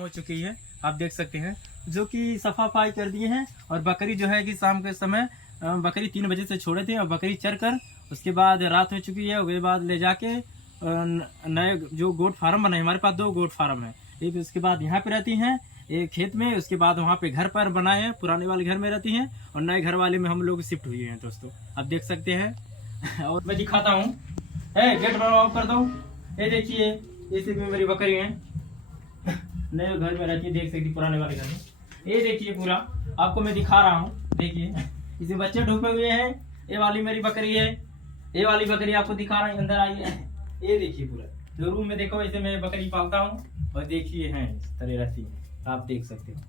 हो चुकी है, आप देख सकते हैं, जो कि सफा सफाई कर दिए हैं। और बकरी जो है कि शाम के समय बकरी 3 बजे से छोड़े थे और बकरी चर कर उसके बाद रात हो चुकी है। उसके बाद ले जाके नए जो गोट फार्म बने, हमारे पास 2 गोट फार्म है। एक उसके बाद यहाँ पे रहती हैं, एक खेत में, उसके बाद वहाँ पे घर पर बनाए हैं, पुराने वाले घर में रहती हैं और नए घर वाले में हम लोग शिफ्ट हुए हैं दोस्तों, आप देख सकते हैं। और मैं दिखाता हूँ, गेट ऑफ कर दो। ये देखिए, इसी में मेरी बकरी है, नए घर में रहती है, देख सकती, पुराने वाले घर में। ये देखिए पूरा आपको मैं दिखा रहा हूँ, देखिए इसे बच्चे ढूंढे हुए हैं। ये वाली मेरी बकरी है, ये वाली बकरी आपको दिखा रहा हूँ, अंदर आई है। ये देखिए पूरा जो रूम में देखो, ऐसे मैं बकरी पालता हूँ और देखिए है इस तरह रहती है, आप देख सकते हो।